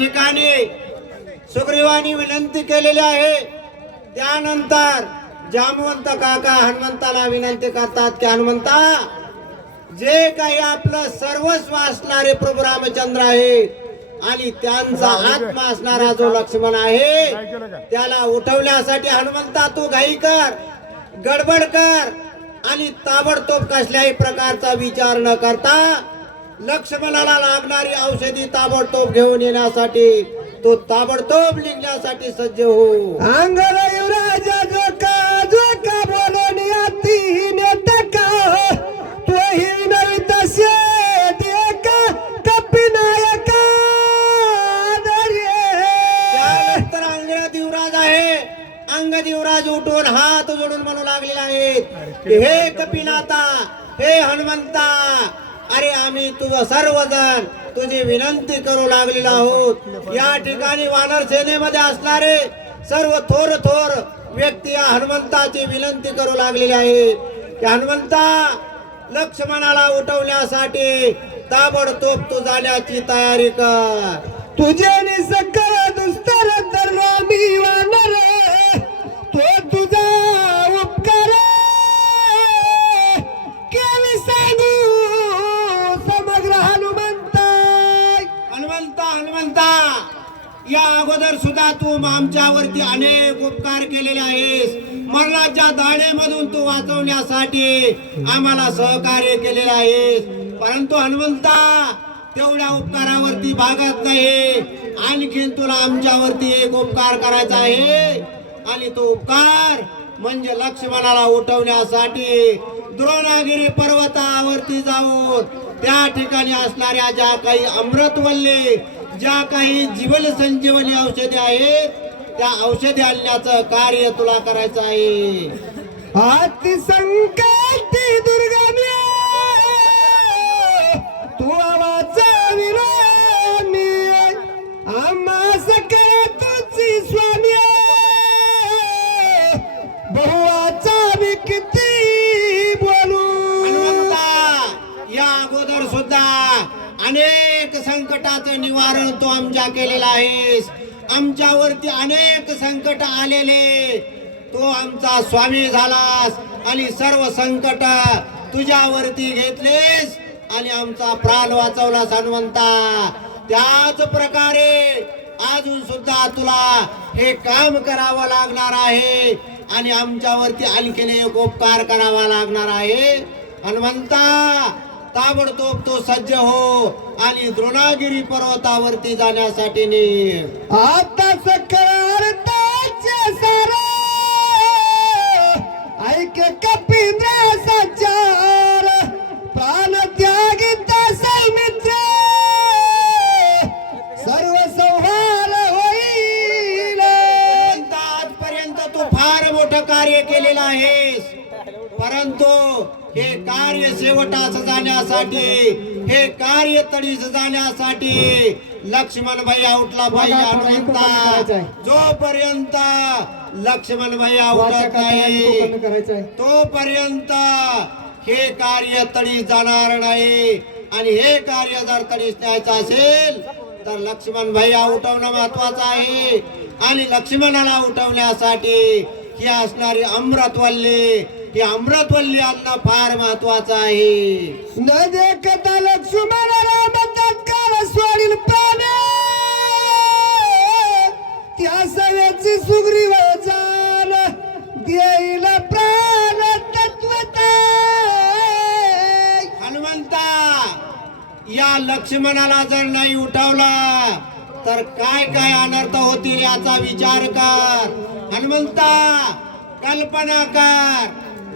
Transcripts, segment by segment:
ठिकाणी सुग्रीवानी विनंती केलेली आहे। त्यानंतर जामवंत काका हनुमंताला विनंती करतात की हनुमंता, जे काही आपलं सर्वस्व असणारे प्रभू रामचंद्र आहे आणि त्यांचा आत्मा असणारा जो लक्ष्मण आहे त्याला उठवण्यासाठी हनुमंता तू घाई कर, गडबड कर आणि ताबडतोब कसल्याही प्रकारचा विचार न करता लक्ष्मणाला लागणारी औषधी ताबडतोब घेऊन येण्यासाठी तो ताबडतोब निघण्यासाठी सज्ज हो। अंगला युवराजा जो का बोलून याती नेटका तो ही नवी तसे देका कपिनायका त्यानंतर अंगद युवराज आहे, अंगद युवराज उठून हात जोडून म्हणू लागलेला आहे, हे कपिनाथा, हे हनुमंता, अरे आम्ही तुझं सर्वजण तुझी विनंती करू लागलेलो आहोत। या ठिकाणी वानर सेनेमध्ये असणारे सर्व थोर थोर व्यक्ती या हनुमंताची विनंती करू लागलेले आहेत की हनुमंता, लक्ष्मणाला उठवण्यासाठी ताबडतोब तू जाण्याची तयारी कर। तुझे सकल दुस्तर धर्मी वानर तो तुझा उपकार केली सांगू समग्र हनुमंता। हनुमंता, या अगोदर सुद्धा तू आमच्यावरती अनेक उपकार केलेले आहेस। मरणाच्या दाढेमधून तू वाचवण्यासाठी आम्हाला सहकार्य केलेले आहेस, परंतु हनुमंता तेवढ्या उपकारावरती भागत नाही। आणखीन तुला आमच्यावरती एक उपकार करायचा आहे आणि तो उपकार म्हणजे लक्ष्मणाला उठवण्यासाठी द्रोणागिरी पर्वतावरती जाऊन त्या ठिकाणी असणाऱ्या ज्या काही अमृतवल्ली, ज्या काही जीवन संजीवनी औषधे आहेत त्या औषधी आणण्याचं कार्य तुला करायचं आहे। अति संकटी दुर्गमी तू आवाचा विरामी आम्हा सकळ तुझी स्वामी बहुवाचा मी किती बोलू। या अगोदर सुद्धा अनेक संकटाचं निवारण तू आमच्या केलेलं आहेस। आमच्यावरती अनेक संकट आलेले तो आमचा स्वामी झालास आणि सर्व संकट तुझ्यावरती घेतलेस आणि आमचा प्राण वाचवलास हनुमंता। त्याच प्रकारे अजून सुद्धा तुला हे काम करावं लागणार आहे आणि आमच्यावरती आणखीन एक उपकार करावा लागणार आहे। हनुमंता, ताबडतोब तो सज्ज हो आणि द्रोणागिरी पर्वतावरती जाण्यासाठी निघ। आता सकळ ताचे सार ऐक कपिंद्र सचार प्राण त्यागी तसे मित्र सर्व संहार होईल। आजपर्यंत तू फार मोठं कार्य केलेलं आहेस, परंतु हे कार्य शेवटास जाण्यासाठी, हे कार्य तडीस जाण्यासाठी लक्ष्मण भैया उठला पाहिजे हनुमंता। जोपर्यंत लक्ष्मण भैया उठत नाही तोपर्यंत हे कार्य तडीस जाणार नाही आणि हे कार्य जर तडीस न्यायचं असेल तर लक्ष्मण भैया उठवणं महत्वाचं आहे आणि लक्ष्मणाला उठवण्यासाठी ही असणारी अमृतवल्ली, ही अमृतवल्ली अन्न फार महत्वाचं आहे। न देखता लक्ष्मण राम तत्काळ सोडील प्राण त्या सव्याची सुग्रीव जाण देईल प्राण तत्वता। हनुमंता, या लक्ष्मणाला जर नाही उठवला तर काय काय अनर्थ होतील याचा विचार कर। हनुमंता, कल्पना कर,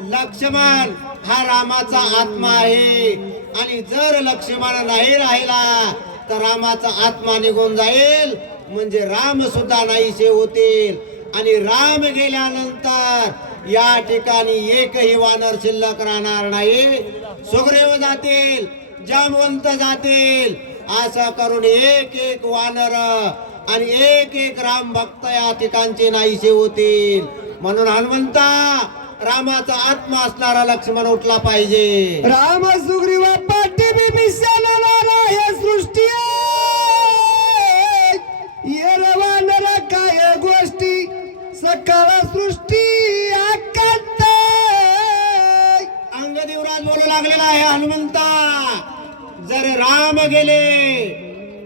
लक्ष्मण हा रामाचा आत्मा आहे आणि जर लक्ष्मण नाही राहिला तर रामाचा आत्मा निघून जाईल, म्हणजे राम सुद्धा नाहीसे होतील आणि राम गेल्यानंतर या ठिकाणी एकही वानर शिल्लक राहणार नाही। सुग्रीव जातील, जामवंत जातील, असं करून एक एक वानर आणि एक एक राम भक्त या ठिकाणचे नाहीसे होतील। म्हणून हनुमंता, रामाचा आत्मा असणारा लक्ष्मण उठला पाहिजे। राम सुग्रीवा पाठी बिभीषणाला राहे सृष्टी गेले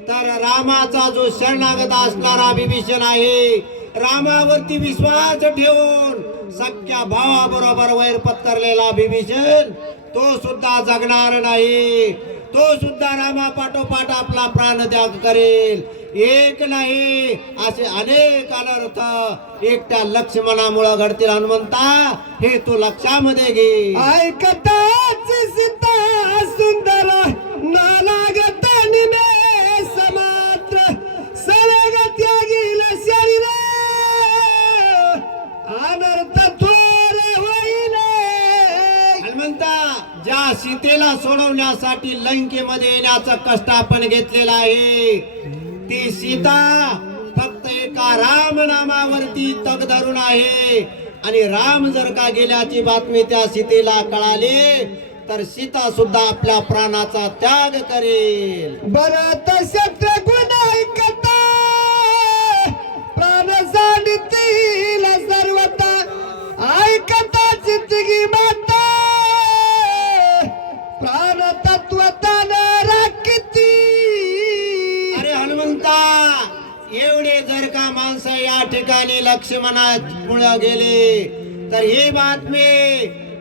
तर रामाचा जो शरणागत असणारा विभीषण आहे, रामावरती विश्वास ठेवून सख्या भावाबरोबर वैर पत्करलेला विभीषण तो सुद्धा जगणार नाही. तो सुद्धा रामा पाठोपाठ आपला प्राणत्याग करेल. एक नाही असे अनेक अनर्थ एकट्या लक्ष्मणामुळे घडतील. हनुमंता हे तू लक्षामध्ये घे. ऐकताच सीता सुंदर ना लागत निमेष मात्र सर्ग त्यागील शरीर अनर्थ थोर होईल. हनुमंता ज्या सीतेला सोडवण्यासाठी लंकेमध्ये येण्याचा कष्ट आपण घेतलेला आहे, ती सीता फक्त एका राम नामावरती तग धरून आहे. आणि राम जर का गेल्याची बातमी त्या सीतेला कळाली तर सीता सुद्धा आपल्या प्राणाचा त्याग करेल. बरत शत्रुघ्न ऐकता प्राण साडितील सर्वता ऐकता चितगी माता प्राण तत्वतान राखती. अरे हनुमंता, एवढे जर का माणसं या ठिकाणी लक्ष्मणामुळे गेले तर ही बातमी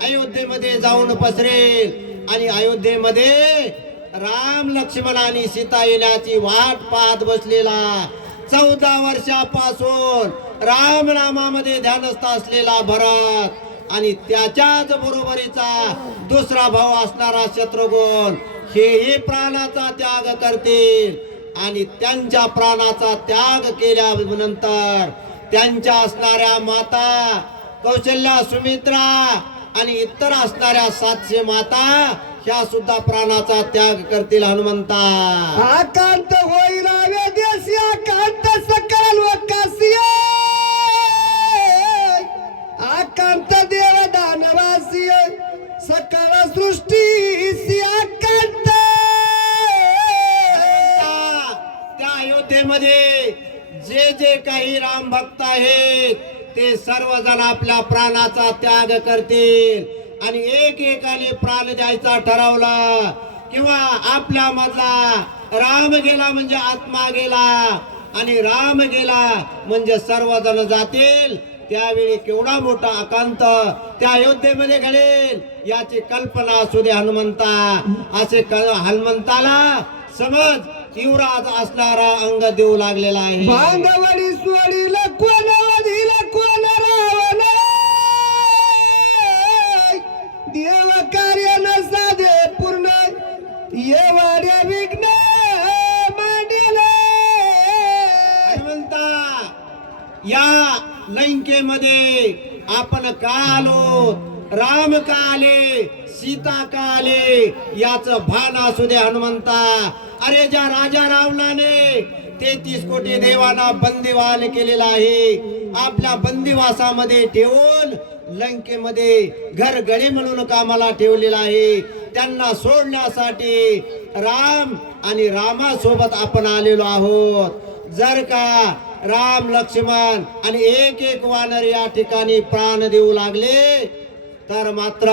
अयोध्येमध्ये जाऊन पसरेल. आणि अयोध्येमध्ये राम लक्ष्मण आणि सीता येण्याची वाट पाहत बसलेला 14 वर्षापासून राम नामामध्ये ध्यानस्थ असलेला भरत आणि त्याच्याच बरोबरीचा दुसरा भाऊ असणारा शत्रुघ्न हेही प्राणाचा त्याग करतील. आणि त्यांच्या प्राणाचा त्याग केल्यानंतर त्यांच्या असणाऱ्या माता कौशल्या, सुमित्रा आणि इतर असणाऱ्या 700 माता ह्या सुद्धा प्राणाचा त्याग करतील. हनुमंता आकांत होईल देश आकांत सकल वकासी आकांत देव दानवासी सकल सृष्टी आकांत. त्या अयोध्येमध्ये जे जे काही राम भक्त आहेत ते सर्वजण आपल्या प्राणाचा त्याग करतील. आणि एकेकाने प्राण द्यायचा ठरवला किंवा आपल्या मधला राम गेला म्हणजे आत्मा गेला आणि राम गेला म्हणजे सर्वजण जातील. त्यावेळी केवढा मोठा आकांत त्या अयोध्येमध्ये घडेल याची कल्पना असू दे. हनुमंता असे हनुमंताला समज युवराज असणारा अंग देऊ लागलेला आहे. बांधवडी सोडील कोण वधील कोण रावण देव कार्य न साधे पूर्ण येवाड्या विघ्न मांडले. हनुमंता, या लंकेमध्ये आपण का आलो, राम का आले, सीता का आले याच भान असू दे. हनुमंता, अरे ज्या राजा रावणाने 33 कोटी देवांना बंदिवान केलेला आहे, आपल्या बंदिवासामध्ये ठेवून लंकेमध्ये घरगडी म्हणून कामाला ठेवलेला आहे, त्यांना सोडण्यासाठी राम आणि रामासोबत आपण आलेलो आहोत. जर का राम, लक्ष्मण आणि एक एक वानर या ठिकाणी प्राण देऊ लागले तर मात्र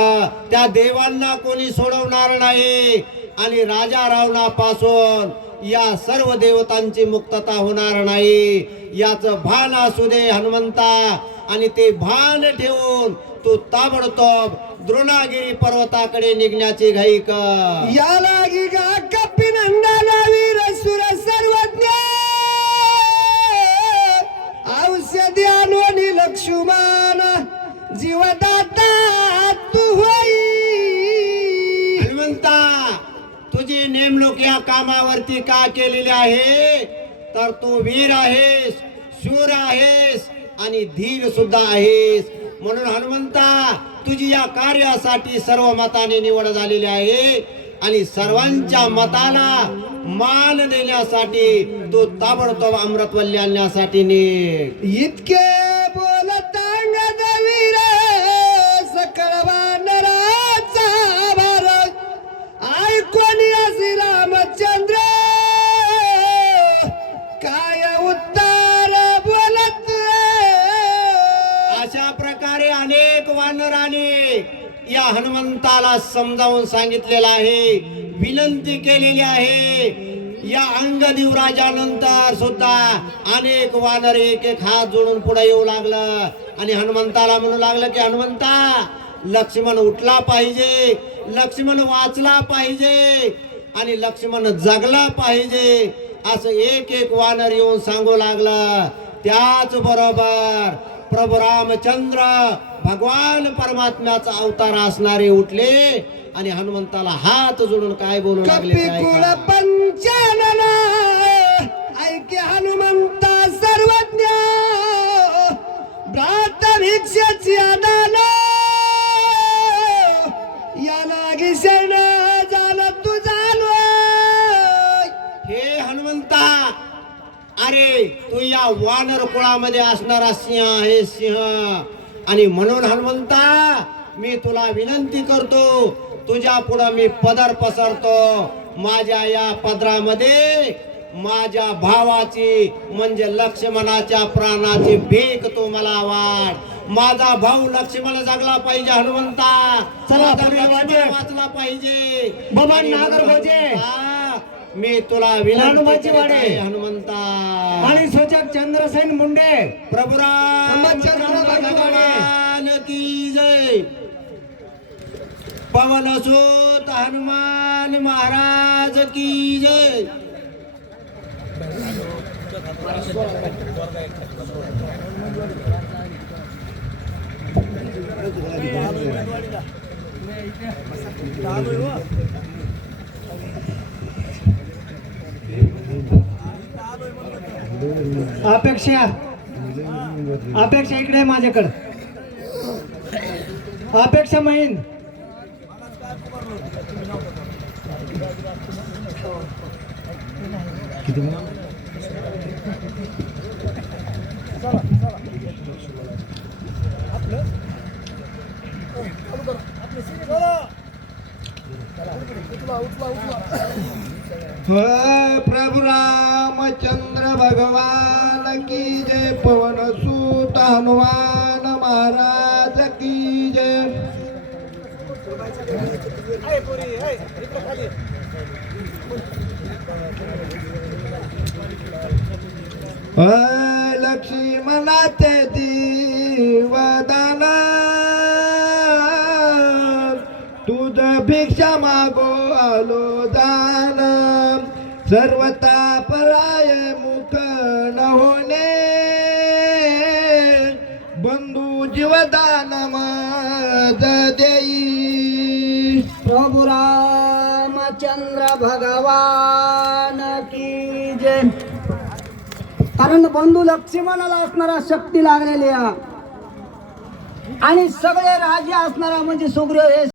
त्या देवांना कोणी सोडवणार नाही आणि राजा रावणापासून या सर्व देवतांची मुक्तता होणार नाही. याच भान असू दे हनुमंता. आणि ते भान ठेवून तू ताबडतोब द्रोणागिरी पर्वताकडे निघण्याची घाई कर. या लागी गा कपिनंदना वीर सुर सर्वज्ञ औषधी आणून लक्ष्मण जीवदाता तू होई. हनुमंता, तुझी नेमणूक या कामावरती का केलेली आहे तर तू वीर आहेस, शूर आहेस आणि धीर सुद्धा आहेस. म्हणून हनुमंता, तुझी या कार्यासाठी सर्व मताने निवड झालेली आहे आणि सर्वांच्या मताला मान देण्यासाठी तू ताबडतोब अमृतवल्ली आणण्यासाठी निघ. इतके बोलत अंगद वीर सकळ वानराचा भार ऐकून श्री रामचंद्र काय उत्तर बोलत. अशा प्रकारे अनेक वानराने या हनुमंताला समजावून सांगितलेलं आहे. विनंती केलेली आहे. या अंगदेव राजानंतर सुद्धा अनेक वानर एक एक हात जोडून पुढे येऊ लागलं आणि हनुमंताला म्हणू लागलं की हनुमंता, लक्ष्मण उठला पाहिजे, लक्ष्मण वाचला पाहिजे आणि लक्ष्मण जगला पाहिजे असं एक एक वानर येऊन सांगू लागला. त्याच बरोबर प्रभू रामचंद्र भगवान परमात्म्याचा अवतार असणारे उठले आणि हनुमंताला हात जोडून काय बोलू लागले ते कपिकुळ ऐका. पंचानन ऐके हनुमंता सर्वज्ञ भ्रात भिक्षेची आदान या लागी शरण झालं तू झालो. हे हनुमंता, अरे तू या वानर कुळामध्ये असणारा सिंह आहे, सिंह. आणि म्हणून हनुमंता, मी तुला विनंती करतो, तुझ्या पुढे मी पदर पसरतो. माझ्या या पदरामध्ये माझ्या भावाची म्हणजे लक्ष्मणाच्या प्राणाची भीक तू मला वाढ. माझा भाऊ लक्ष्मण जगला पाहिजे हनुमंता, चला, माझा पुढील लक्ष्मण वाद्य. वाचला पाहिजे. बाबा, आणि नागर म्हणून भोजे. हनुमंता, मी तुला विनंती हनुमानची करीत वाडे. आहे हनुमंता. आणि सूचक चंद्रसेन मुंडे प्रभु रामचंद्र भगवान की जय. पवन सुत हनुमान महाराज की जय. अपेक्षा इकडे आहे माझ्याकडे. अपेक्षा महिन प्रभु रामचंद्र भगवान की जय. पवन सूत हनुमान महाराज की जय. लक्ष्मणाचे दीवदान तुझ भिक्षा मागो आलो दान. सर्वता पराय मुख न होणे बंधू जीवदान मज देई. प्रभु रामचंद्र भगवान की जय. कारण बंधू लक्ष्मणाला असणारा शक्ती लागलेली आहे आणि सगळे राजे असणारा म्हणजे सुग्रीव हे